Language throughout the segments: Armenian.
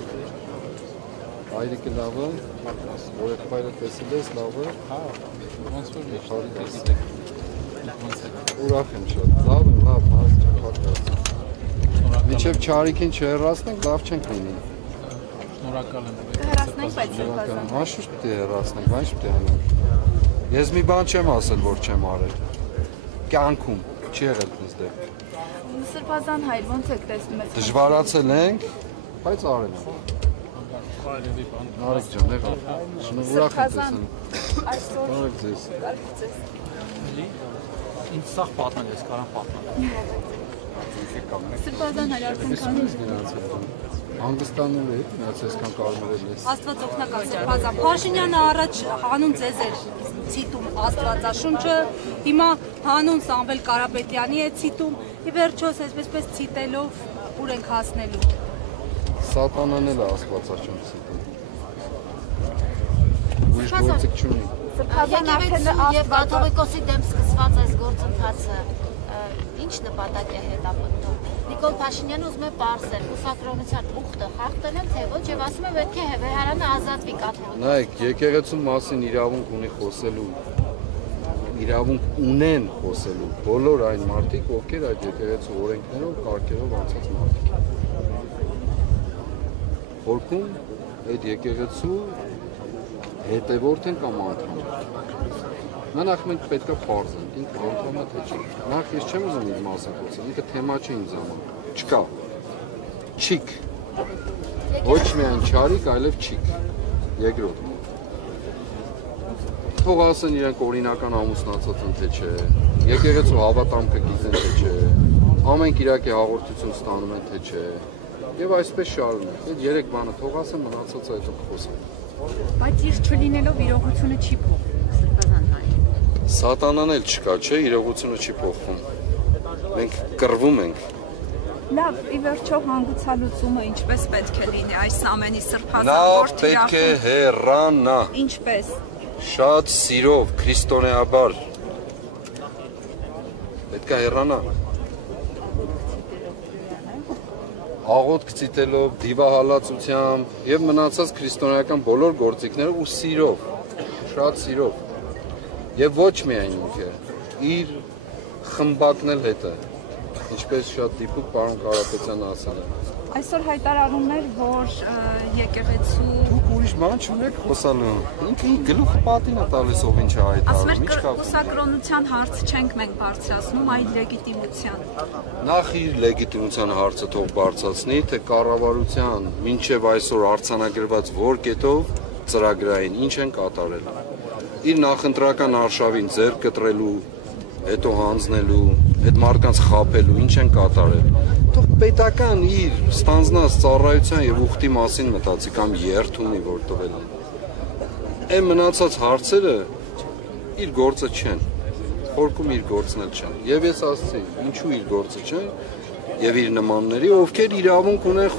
եք։ Այրիկը լավը, որեղբայրը տեսել ես լավը։ Հա, ոնց որ ուրախ եմ շատ, լավ, հարց չեմ պատկաստ։ Միջև չարիքին չհեռացնենք, լավ չենք լինի։ Շնորհակալ եմ։ Կհեռացնենք, բայց Սրբազան։ Անշուշտ պիտի հեռացնենք, բան չպիտի անենք։ Ես մի բան չեմ ասել, որ չեմ արել։ Կյանքում չի եղել ինձ դեպ։ Սրբազան հայր, ոնց եք տեսնում ես։ Դժվարացել ենք, բայց արել ենք։ Նարեկ ջան, եղավ։ Ուրախ եմ տեսնում։ Այսօր Նարեկ ձեզ։ կարք ձեզ։ Ինձ սաղ պատմել ես, կարան պատմել։ Սրբազան հայր, արդեն քանի։ Հանգստանում եք, միած այսքան կարմերել ես։ Աստված օգնական Սրբազան։ Փաշինյանը առաջ հանուն ձեզ էր ցիտում Աստվածաշունչը, հիմա հանուն Սամվել Կարապետյանի է ցիտում, ի վերջո այսպես ցիտելով ուր ենք հասնելու։ Սատանան էլ է Աստվածաշունչ ցիտում։ Ուրիշ գործիք չունի։ Եկեղեցու եւ կաթողիկոսի դեմ սկսված այս գործընթացը ինչ նպատակ է հետապնդում։ Նիկոլ Փաշինյանը ուզում է պարզել կուսակրոնության ուխտը խախտել են թե ոչ եւ ասում է պետք է Վեհարանը ազատվի կաթողիկոսից։ Նայեք, եկեղեցու մասին իրավունք ունի խոսելու, իրավունք ունեն խոսելու բոլոր այն մարդիկ, ովքեր այդ եկեղեցու օրենքներով, կարգերով անցած մարդիկ են։ Խորքում այդ եկեղեցու հետևորդ են կամ անդամ։ Նախ մենք պետք է պարզենք, ինքը անդամ է թե չի։ Նախ ես չեմ ուզում ինձ մասին խոսել, ինքը թեմա չէ ինձ համար։ Չկա։ Չիկ։ Ոչ միայն չարիք, այլև չիկ։ Երկրորդ։ Թող ասեն իրենք օրինական ամուսնացած են թե չէ։ Եկեղեցու հավատամքը գիտեն թե չէ։ Ամեն կիրակի հաղորդություն ստանում են թե չէ։ Եվ այսպես շարունակ։ Այդ երեք բանը թող ասեն, մնացածը այդ խոսեն։ Բայց իր չլինելով իրողությունը չի փոխվում, Սրբազան հայր։ Սատանան էլ չկա, չէ, իրողությունը չի փոխվում։ Մենք կռվում ենք։ Լավ, ի վերջո հանգուցալուծումը ինչպես պետք է լինի այս ամենի Սրբազան, Նա որ պետք է հեռանա։ Ինչպես։ Շատ սիրով, քրիստոնեաբար։ Պետք է հեռանա։ Աղոթք ցիտելով, դիվահալածությամբ եւ մնացած քրիստոնեական բոլոր գործիքներով ու սիրով, շատ սիրով։ Եվ ոչ միայն ինքը, իր խմբակն էլ հետը, ինչպես շատ դիպուկ պարոն Կարապետյանը ասել է։ Այսօր հայտարարում էր, որ եկեղեցու Դուք ուրիշ բան չունեք խոսալու։ Ինքը իր գլուխը պատին է տալիս ով ինչ է հայտարարում։ ասում էր կուսակրոնության հարց չենք մենք բարձրացնում, այլ լեգիտիմության։ Նախ իր լեգիտիմության հարցը թող բարձրացնի, թե կառավարության մինչև այսօր արձանագրված որ կետով ծրագրային ինչ են կատարել։ Իր նախընտրական արշավին ձեռք կտրելու, հետո հանձնելու, այդ մարդկանց խաբելու, ինչ են կատարել։ Թող պետական իր ստանձնած ծառայության եւ ուխտի մասին մտածի կամ երթ ունի որ տվել են։ Այն մնացած հարցերը իր գործը չեն։ Խորքում իր գործն էլ չեն։ Եվ ես ասացի, ինչու իր գործը չեն, եւ իր նմանների, ովքեր իրավունք ունեն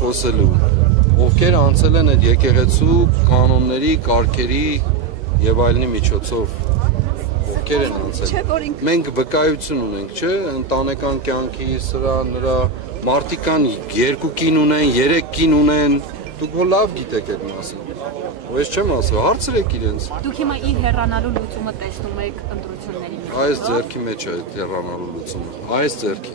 խոսելու։ Ովքեր անցել են այդ եկեղեցու կանոնների, կարգերի եւ այլնի միջոցով։ Ովքեր են անցել։ Մենք վկայություն ունենք, չէ՞, ընտանեկան կյանքի, սրա, նրա մարդիկ կան 2 կին ունեն, 3 կին ունեն։ Դուք որ լավ գիտեք այդ մասին։ Ես չեմ ասում, հարցրեք իրենց։ Դուք հիմա իր հեռանալու լուծումը տեսնում եք ընտրությունների մեջ։ Այս ձեռքի մեջ է այդ հեռանալու լուծումը։ Այս ձեռքի։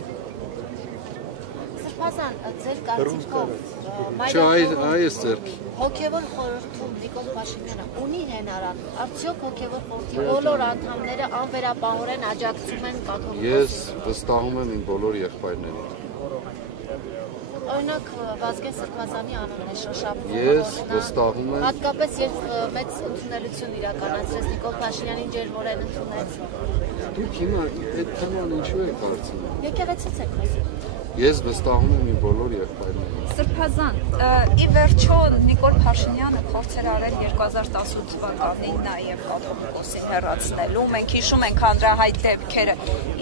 Սրբազան, ձեր կարծիքով Չէ, այս ձեռքի։ հոգևոր խորհրդում Նիկոլ Փաշինյանը ունի հենարան, արդյոք հոգևոր խորհրդի բոլոր անդամները անվերապահորեն աջակցում են կաթողիկոսին։ Ես վստահում եմ իմ բոլոր եղբայրներին։ Օրինակ Վազգեն Սրբազանի անունն է շոշափվում։ Ես վստահում եմ։ Հատկապես երբ մեծ ընդունելություն իրականացրեց Նիկոլ Փաշինյանին ջերմորեն ընդունեց։ Դուք հիմա այդ թեման ինչու եք հարցնում։ Եկեղեցից եք խոսում։ Ես վստահում եմ իմ բոլոր եղբայրներին։ Սրբազան, ի վերջո Նիկոլ Փաշինյանը փորձեր արել 2018 թվականին նաև կաթողիկոսին հեռացնելու։ Մենք հիշում ենք հանրահայտ դեպքերը։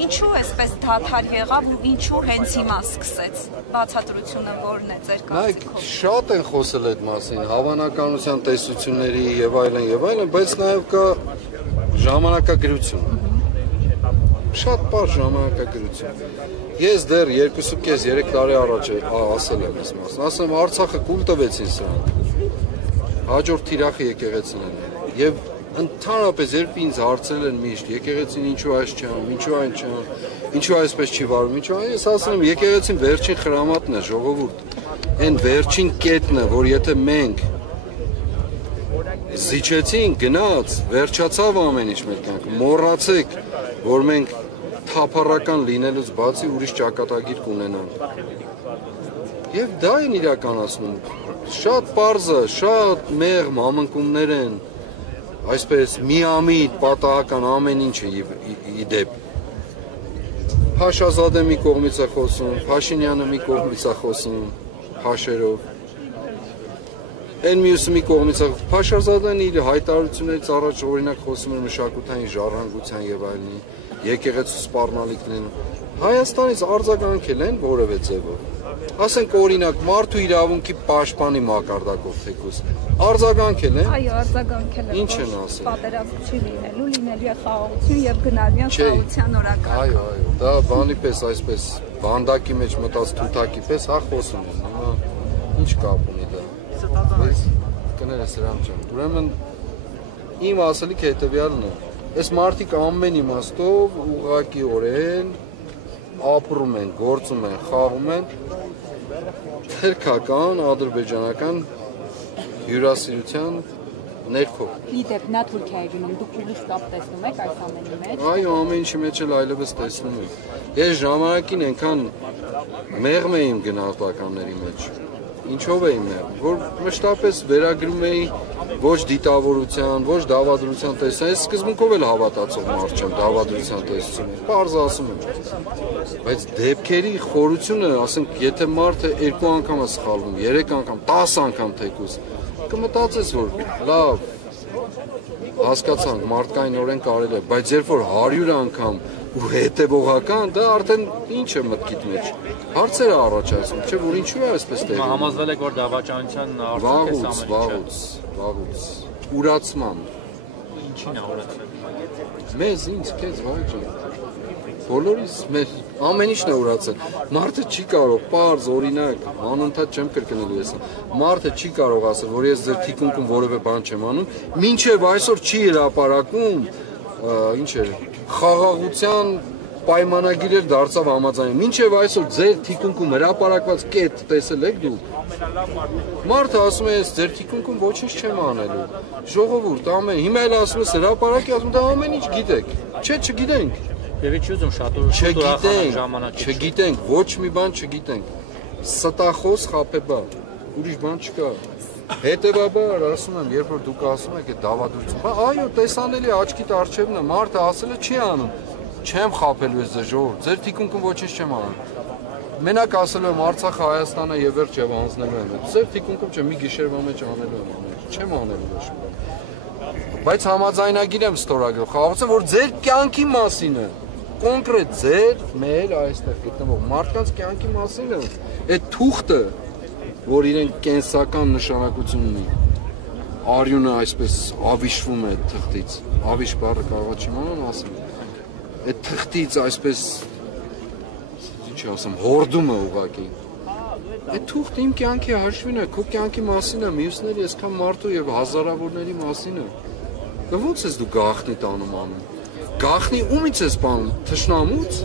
Ինչու էսպես դադար եղավ ու ինչու հենց հիմա սկսեց։ Բացատրությունը որն է ձեր կարծիքով։ Շատ են խոսել այդ մասին, հավանականության տեսությունների եւ այլն, բայց նաեւ կա ժամանակագրություն։ Շատ բարձ ժամանակագրություն։ Ես դեռ 2.5-3 տարի առաջ ասել եմ այս մասն։ Ասեմ Արցախը կուլ տվեցին սրանք։ Հաջորդ թիրախը եկեղեցին են։ Եվ ընդհանրապես երբ ինձ հարցրել են միշտ եկեղեցին ինչու այս չան, ինչու այն չան, ինչու այսպես չի վարում, ինչու այն, ես ասում եմ եկեղեցին վերջին խրամատն է, ժողովուրդ։ Այն վերջին կետն է, որ եթե մենք զիջեցին, գնաց, վերջացավ ամեն ինչ մեր կյանքը, մոռացեք, որ մենք թափառական լինելուց բացի ուրիշ ճակատագիր կունենանք։ Եվ դա են իրականացնում։ Շատ պարզ է, շատ մեղմ համընկումներ են, այսպես միամիտ պատահական ամեն ինչը ի դեպ։ Փաշազադը մի կողմից է խոսում, Փաշինյանը մի կողմից է խոսում, փաշերով։ Այն մյուսը մի կողմից է, Փաշազադեն իր հայտարարություններից առաջ օրինակ խոսում էր մշակութային ժառանգության եւ այլնի, եկեղեցու սպառնալիքներն։ Հայաստանից արձագանքել են որևէ ձևով։ Ասենք օրինակ մարդու իրավունքի պաշտպանի մակարդակով թեկուզ արձագանքել են։ Այո, արձագանքել են։ Ինչ են ասել։ Պատերազմ չի լինելու, լինելու է խաղաղություն եւ գնալիան խաղաղության օրակարգ։ Այո, դա բանի պես այսպես բանդակի մեջ մտած թութակի պես հա խոսում են։ Հիմա ինչ կապ ունի դա։ Ես կներես Սրամ ջան։ Ուրեմն իմ ասելիքը հետեւյալն է։ Այս մարդիկ ամեն իմաստով ուղղակիորեն ապրում են, գործում են, խաղում են թերքական, ադրբեջանական հյուրասիրության ներքո։ Իդեպ նա Թուրքիա է գնում, դուք ուրիշ կապ տեսնում եք այս ամենի մեջ։ Այո, ամեն ինչի մեջ էլ այլևս տեսնում եմ։ Ես ժամանակին այնքան մեղմ էի իմ գնահատականների մեջ։ Ինչով էի մեղմ, որ մշտապես վերագրում էի ոչ դիտավորության, ոչ դավադրության տեսության, ես սկզբունքով էլ հավատացող մարդ չեմ դավադրության տեսությունը, պարզ ասում եմ։ Բայց դեպքերի խորությունը, ասենք, եթե մարդը 2 անգամ է սխալվում, 3 անգամ, 10 անգամ թեկուզ, կմտածես, որ լավ, հասկացանք, մարդկայինորեն կարելի է, բայց երբ որ 100 անգամ ու հետևողական, դա արդեն ինչ է մտքիդ մեջ։ Հարցերը առաջացնում, չէ՞ որ ինչու է այսպես տեղի։ Համոզվել եք, որ դավաճանության արդյունք է վաղուց, ուրացման։ Ինչին է ուրացել։ Մեզ, ինձ, քեզ, վայ ջան։ Բոլորիս մեր ամեն ինչն է ուրացել։ Մարդը չի կարող, պարզ, օրինակ, անընդհատ չեմ կրկնելու ես։ Մարդը չի կարող ասել, որ ես ձեր թիկունքում որևէ բան չեմ անում, մինչև այսօր չի հրապարակում, ինչ է, խաղաղության պայմանագիրեր դարձավ համաձայն։ Մինչև այսօր ձեր թիկունքում հրապարակված կետ տեսել եք դուք։ Մարդը ասում է, ես ձեր թիկունքում ոչինչ չեմ անելու։ Ժողովուրդ, ամեն, հիմա էլ ասում ես հրապարակի, ասում դա ամեն ինչ գիտեք։ Չէ, չգիտենք։ Եվ ինչ ուզում շատ ուրախանալ ժամանակից։ Չգիտենք, ոչ մի բան չգիտենք։ Ստախոս խապեբա, ուրիշ բան չկա։ Հետևաբար ասում եմ, երբ որ դուք ասում եք այդ դավադրություն, այո, տեսանելի աչքիդ առջևն է, մարդը ասել է չի անում։ Չեմ խապելու ես ձեր ժողովուրդ, ձեր թիկունքում ոչինչ չեմ անում։ Մենակ ասելու եմ Արցախը Հայաստանը եւ վերջ եւ անցնելու եմ։ Ձեր թիկունքում չէ, մի գիշերվա մեջ անելու եմ ամեն։ Չեմ անելու ոչ մի բան։ Բայց համաձայնագիր եմ ստորագրել խաղաղություն, որ ձեր կյանքի մասին է։ Կոնկրետ ձեր, մեր այստեղ գտնվող մարդկանց կյանքի մասին է։ Այդ թուղթը, որ իրեն կենսական նշանակություն ունի, արյունը այսպես ավիշվում է թղթից։ Ավիշ բառը կարող չիմանան ասեմ։ Այդ թղթից այսպես ինչ ասեմ, հորդում է ուղղակի։ Այդ թուղթը իմ կյանքի հաշվին է, քո կյանքի մասին է, մյուսների այսքան մարդու եւ հազարավորների մասին է։ Դա ո՞նց ես դու գաղտնի տանում անում։ Գաղտնի ումից ես սպանում, թշնամուց,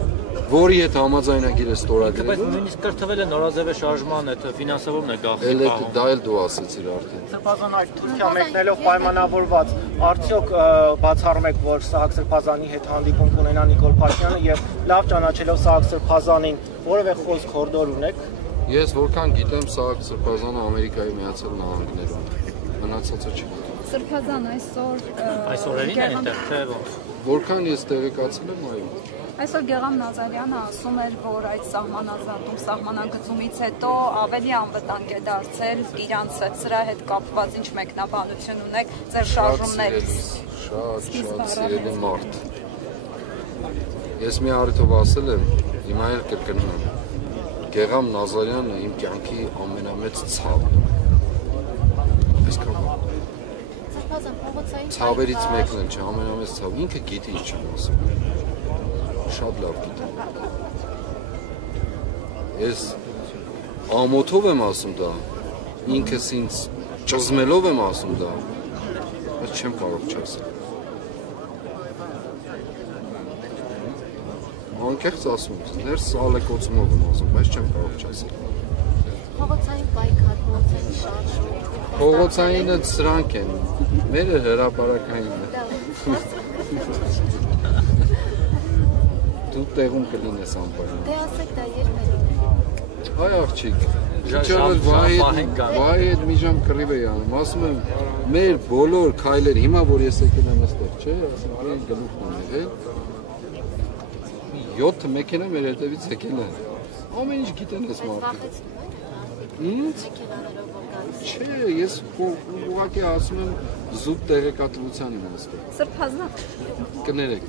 որի հետ համաձայնագիր է ստորագրել։ Բայց նույնիսկ կրթվել է նորաձև շարժման այդ ֆինանսավորն է գաղտնի պահում։ Դա էլ դու ասեցիր արդեն։ Սրբազան այդ Թուրքիա մեկնելով պայմանավորված, արդյոք բացառում եք, որ Սահակ Սրբազանի հետ հանդիպում կունենա Նիկոլ Փաշինյանը եւ լավ ճանաչելով Սահակ Սրբազանին, որևէ խոսք հորդոր ունեք։ Ես որքան գիտեմ, Սահակ Սրբազանը Ամերիկայի Միացյալ Նահանգներում մնացածը չգիտեմ։ Սրբազան այսօրերին է այնտեղ թե ոնց։ Որքան ես տեղեկացել եմ, այո։ Այսօր Գեղամ Նազարյանը ասում էր, որ այդ սահմանագծումից հետո ավելի անվտանգ է դարձել իրանց հետ, սրա հետ կապված ինչ մեկնաբանություն ունեք ձեր շարժումներից։ Շատ սիրելի մարդ։ Ես մի առիթով ասել եմ, հիմա էլ կրկնում եմ։ Գեղամ Նազարյանը իմ կյանքի ամենամեծ ցավն է։ Այսքան ցավերից մեկն էլ չէ, ամենամեծ ցավ։ Ինքը գիտի ինչ եմ ասում։ Շատ լավ գիտեմ։ Ես ամոթով եմ ասում դա, ինքս ինձ ճզմելով եմ ասում դա, բայց չեմ կարող չասել։ Անկեղծ ասում եմ, ներս ալեկոծումով եմ ասում, բայց չեմ կարող չասել։ Փողոցային պայքար, փողոցային շարժ։ Փողոցայինը սրանք են, մերը հրապարակային է։ Դու տեղում կլինես անպայման։ Դե ասեք դա երբ է լինի։ Այ աղջիկ, վայ այդ մի ժամ կռիվ էի անում, ասում եմ, մեր բոլոր քայլեր, հիմա որ ես եկել եմ այստեղ, չէ, ասում եմ, գլուխն եմ եղել, 7 մեքենա մեր հետևից եկել են, ամեն ինչ գիտեն ես մարդիկ։ Ինձ? Չէ, ես ուղղակի ասում եմ, զուտ տեղեկատվության եմ այստեղ։ Սրբազան։ Կներեք,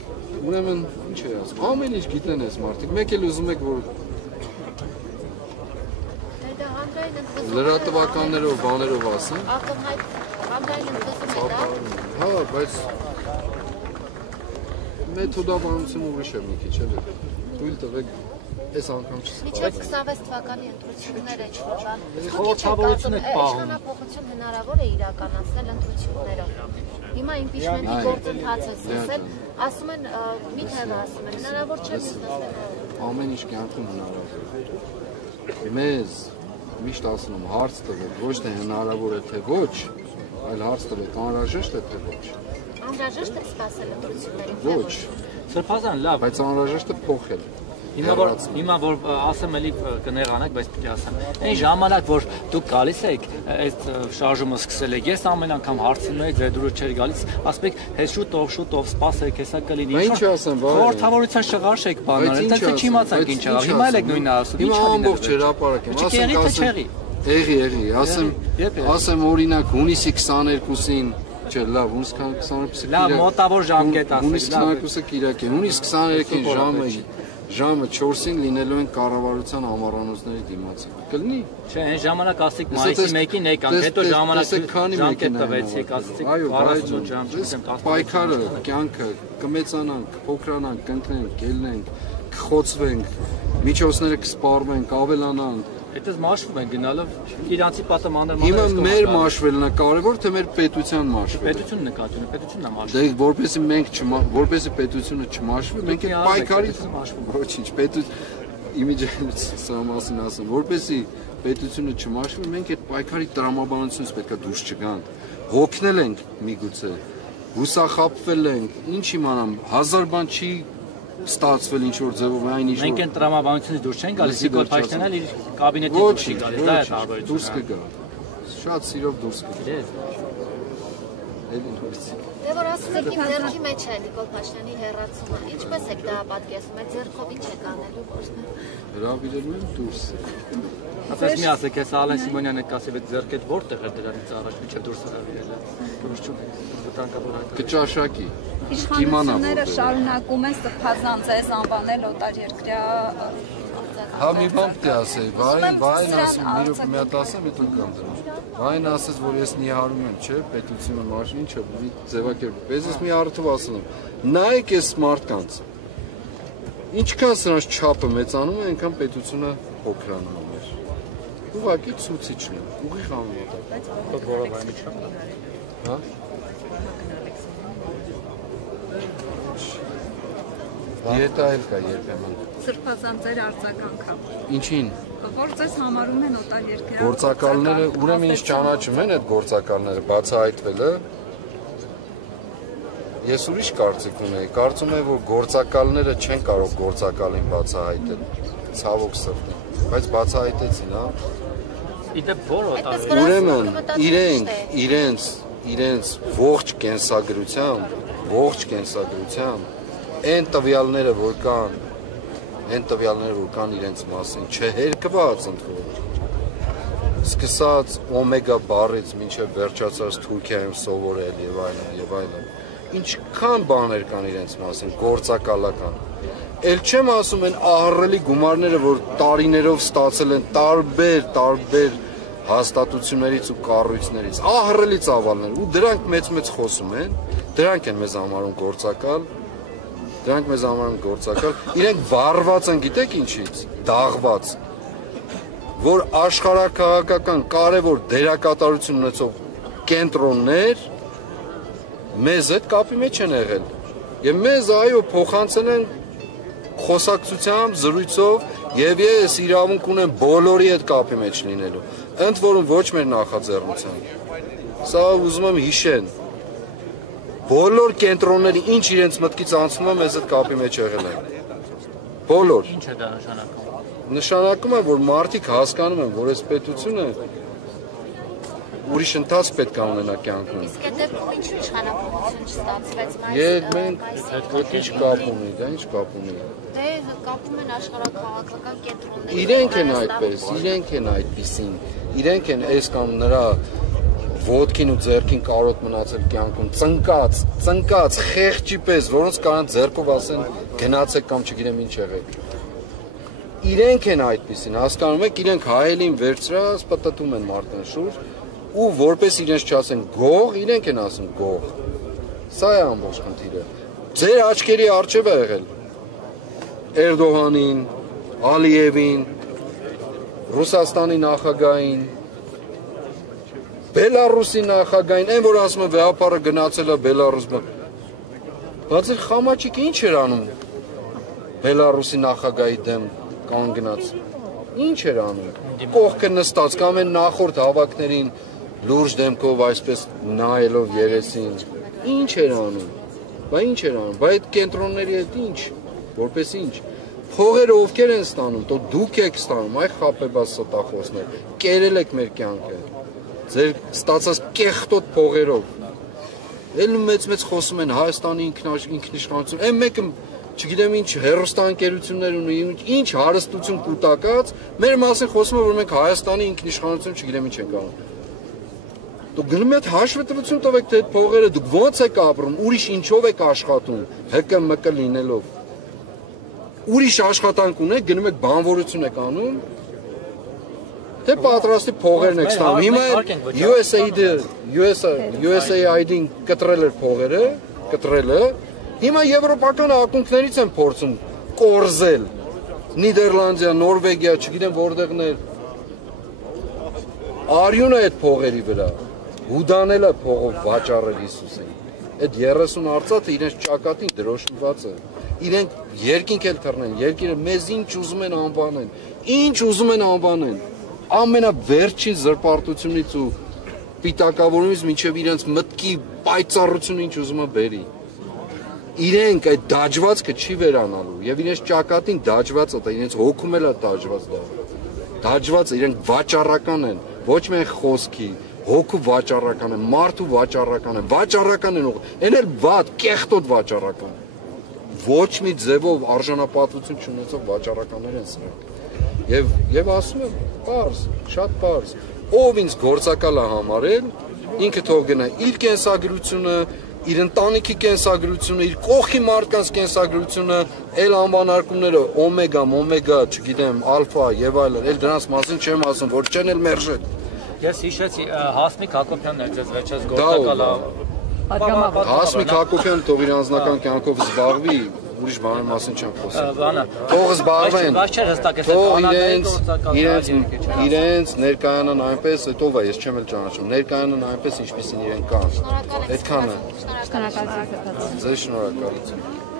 ուրեմն, ինչ է ասում, ամեն ինչ գիտեն ես մարդիկ, մեկ էլ ուզում եք, որ լրատվականներով, բաներով ասեն։ Ակնհայտ հանրային ընդգծում է դա։ Հա, բայց մեթոդաբանությունը ուրիշ է մի քիչ էլ։ Թույլ տվեք, այս անգամ չսպասեք։ Միջև 26 թվականի ընտրություններ են շրջան։ Խորհրդավորություն եք պահում։ Իշխանափոխություն հնարավոր է իրականացնել ընտրություններով։ Հիմա իմպիչմենտի գործընթացը սկսել, ասում են, միթև ասում են, հնարավոր չէ միսնասել։ Ամեն ինչ կյանքում հնարավոր է։ Մեզ միշտ ասում եմ, հարց տվեք, ոչ թե հնարավոր է թե ոչ, այլ հարց տվեք, անհրաժեշտ է թե ոչ։ Անհրաժեշտ է սպասել ընտրություններին։ Ոչ, Սրբազան, լավ։ բայց անհրաժեշտ է փոխել։ Հիմա որ ասեմ էլի կներանաք, բայց պիտի ասեմ։ Այն ժամանակ որ դուք գալիս եք, այդ շարժումը սկսել եք, ես ամեն անգամ հարցնում եք, ձեր դուրս չէր գալիս, ասում եք, հենց շուտով սպասեք, հեսա կլինի։ Ինչ ասեմ, խորհրդավորության շղարշ եք բանալ, այդպես չիմացանք ինչ եղավ։ Հիմա էլ եք նույնը ասում, ինչ կլիներ։ Հիմա ամբողջ հրապարակ եմ, ասեմ օրինակ հունիսի 22-ին, չէ, լավ, հունիսի 22-ը լավ, մոտավոր ժամկետ ասեք, հունիսի 22-ը կիրակ է, հունիսի 23-ին ժամը 4-ին լինելու են կառավարության ամառանոցների դիմացի։ Կլինի։ Չէ, այն ժամանակ ասեք մայիսի 1-ին եկանք, հետո ժամանակ ժամկետ տվեցիք, ասեցիք 48 ժամ, չգիտեմ, 10 պայքարը, կյանքը, կմեծանանք, կփոքրանանք, կընկնենք, կելնենք, կխոցվենք, միջոցները կսպառվենք, ավելանանք։ Հետո մաշվում են գնալով իրանցի պատամաններ Հիմա մեր մաշվելն է կարևոր, թե մեր պետության մաշվելը։ Պետությունն նկատի ունի, պետությունն է մաշվում։ Դե որպեսզի մենք որպեսզի պետությունը չմաշվի, մենք այդ պայքարից ոչինչ, իմիջիայից սա մասին ասեմ, որպեսզի պետությունը չմաշվի, մենք այդ պայքարի տրամաբանությունից պետք է դուրս չգանք։ Հոգնել ենք միգուցե, հուսախաբվել ենք, ինչ իմանամ, հազար բան չի ստացվել ինչ որ ձևով այն ինչ մենք այն տրամաբանությունից դուրս չենք գալիս, Նիկոլ Փաշինյանն էլ իր կաբինետից դուրս չի գալիս, դա է տարբերությունը։ Դուրս կգա։ Շատ սիրով դուրս կգա։ Դե որ ասեցիք իմ ձեռքի մեջ է Նիկոլ Փաշինյանի հեռացումը, ինչպես եք դա պատկերացնում, այդ ձեռքով ինչ եք անելու ոչնա։ Հրավիրելու եմ դուրս։ Ասես մի ասեք, ես Ալեն Սիմոնյանը կասի այդ ձեռքդ որտեղ է դրանից առաջ միջև դուրս հրավիրել է։ Դուրս չունի, վտանգավոր այդ։ Կճաշակի։ Իշխանությունները շարունակում են սրբազան ձեզ անվանել օտարերկրյա։ Հա մի բան պետք է ասեի, վայն ասում, մի րոպե մի հատ ասեմ, հետո գամ դրան։ Վայն ասես, որ ես նիհարում եմ, չէ, պետությունը մաշին, ինչը մի ձևակերպ։ Ես մի առթով ասում եմ, նայեք այս մարդկանց։ Ինչքան սրանց չափը մեծանում է, այնքան պետությունը փոքրանում է մեր։ Ուղղակի ցուցիչն է, ուղիղ համեմատակ։ Բայց որը վայնի չա։ Հա։ Դիետա էլ կա երբեմն։ Սրբազան ձեր արձագանքա։ Ինչին։ Որ ձեզ համարում են օտարերկրյա։ Գործակալները, ուրեմն ինչ ճանաչում են այդ գործակալները, բացահայտվելը։ Ես ուրիշ կարծիք ունեի, կարծում եմ, որ գործակալները չեն կարող գործակալին բացահայտել, ցավոք սրտի, բայց բացահայտեցին, հա։ Իդեպ որ օտար։ Ուրեմն իրենց ողջ կենսագրությամբ այն տվյալները, որ կան իրենց մասին, չհերկված ընդվոր, սկսած օմեգա բառից մինչև վերջացած Թուրքիայում սովորել եւ այլն, ինչքան բաներ կան իրենց մասին, գործակալական։ Էլ չեմ ասում են ահռելի գումարները, որ տարիներով ստացել են տարբեր հաստատություններից ու կառույցներից, ահռելի ծավալներ, ու դրանք մեծ խոսում են, դրանք են մեզ համարում գործակալ, իրենք վառված են, գիտեք ինչից, դաղված, որ աշխարհաքաղաքական կարևոր դերակատարություն ունեցող կենտրոններ մեզ հետ կապի մեջ են եղել եւ մեզ այո փոխանցել են խոսակցությամբ, զրույցով եւ ես իրավունք ունեմ բոլորի հետ կապի մեջ լինելու, ընդ որում ոչ մեր նախաձեռնությամբ։ Սա ուզում եմ հիշեն։ Բոլոր կենտրոնների ինչ իրենց մտքից անցնում է մեզ հետ կապի մեջ եղել են։ Բոլոր։ Ինչ է դա նշանակում։ Նշանակում է, որ մարդիկ հասկանում են, որ այս պետությունը ուրիշ ընթաց պետք է ունենա կյանքում։ Իսկ այդ դեպքում ինչու իշխանապողություն չստացվեց մենք ինչ կապ ունի, դա ինչ կապ ունի։ Դե կապում են աշխարհաքաղաքական կենտրոնները։ Իրենք են այդպես, իրենք են այդպիսին, իրենք են այս կամ նրա ոտքին ու ձեռքին կարոտ մնացել կյանքում, ծնկած, խեղճի պես, որոնց կարան ձեռքով ասեն գնացեք կամ չգիտեմ ինչ եղեք։ Իրենք են այդպիսին, հասկանում եք, իրենք հայելին վերցրած պտտում են մարդկանց շուրջ ու որպես իրենց չասեն գող, իրենք են ասում գող։ Սա է ամբողջ խնդիրը։ Ձեր աչքերի առջև է եղել Էրդողանին, Ալիևին, Ռուսաստանի նախագահին, Բելարուսի նախագահին, այն որ ասում է վեհապարը գնացել է Բելարուս։ Բայց խամաչիկը ինչ էր անում Բելարուսի նախագահի դեմ կանգնած։ Ինչ էր անում։ Կողքը նստած կամ այն նախորդ հավաքներին լուրջ դեմքով այսպես նայելով երեսին։ Ինչ էր անում։ Բա ինչ էր անում։ Բա այդ կենտրոնների հետ ինչ, որպես ինչ։ Փողերը ովքեր են ստանում, դու դուք եք ստանում, այ խապեբաս ստախոսներ։ Կերել եք մեր կյանքը։ Ձեր ստացած կեղտոտ փողերով։ Էլ մեծ խոսում են Հայաստանի ինքնիշխանություն։ Այն մեկը չգիտեմ ինչ հերոստանգերություններ ունի, ինչ հարստություն կուտակած, մեր մասին խոսում է, որ մենք Հայաստանի ինքնիշխանություն չգիտեմ ինչ ենք անում։ Դուք գնում եք հաշվետվություն տվեք թե այդ փողերը դուք ո՞նց եք ապրում, ուրիշ ինչով եք աշխատում, ՀԿՄԿ լինելով։ Ուրիշ աշխատանք ունեք, գնում եք բանվորություն եք անում, թե պատրաստի փողերն եք ստանում։ Հիմա USAID-ին կտրել էր փողերը, հիմա եվրոպական ակունքներից են փորձում կորզել, Նիդերլանդիա, Նորվեգիա, չգիտեմ որտեղներ, արյուն է այդ փողերի վրա, հուդանել է փողով վաճառել Հիսուսին, այդ 30 արծաթը իրենց ճակատին դրոշմված է, իրենք երկինք էլ թռնեն, երկիրը մեզ ինչ ուզում են անվանեն, ամենավերջին զրպարտությունից ու պիտակավորումից մինչև իրենց մտքի պայծառությունը ինչ ուզում է բերի։ Իրենք այդ դաջվածքը չի վերանալու եւ իրենց ճակատին դաջվածը դա իրենց հոգում էլ է դաջված դա։ Դաջվածը իրենք վաճառական են, ոչ միայն խոսքի, հոգու վաճառական են, մարդու վաճառական են, այն էլ վատ, կեղտոտ վաճառական։ Ոչ մի ձևով արժանապատվություն չունեցող վաճառականներ են սրանք։ Եվ ասում եմ, պարզ, շատ պարզ, ով ինձ գործակալ է համարել, ինքը թող գնա իր կենսագրությունը, իր ընտանիքի կենսագրությունը, իր կողքի մարդկանց կենսագրությունը, էլ անվանարկումները օմեգա, չգիտեմ, ալֆա եւ այլն, էլ դրանց մասին չեմ ասում, որ չեն էլ մերժել։ Ես հիշեցի Հասմիկ Հակոբյանն էր ձեզ վերջերս գործակալ է։ Հասմիկ Հակոբյանը թող իր անձնական կյանքով զբաղվի, ուրիշ բաների մասին չեմ խոսում։ Թող զբաղվեն։ Թող իրենց ներկայանան այնպես, հետո վա ես չեմ էլ ճանաչում։ Ներկայանան այնպես, ինչպեսին իրենք կան։ Այդքանը։ Շնորհակալություն։ Ձեզ շնորհակալություն։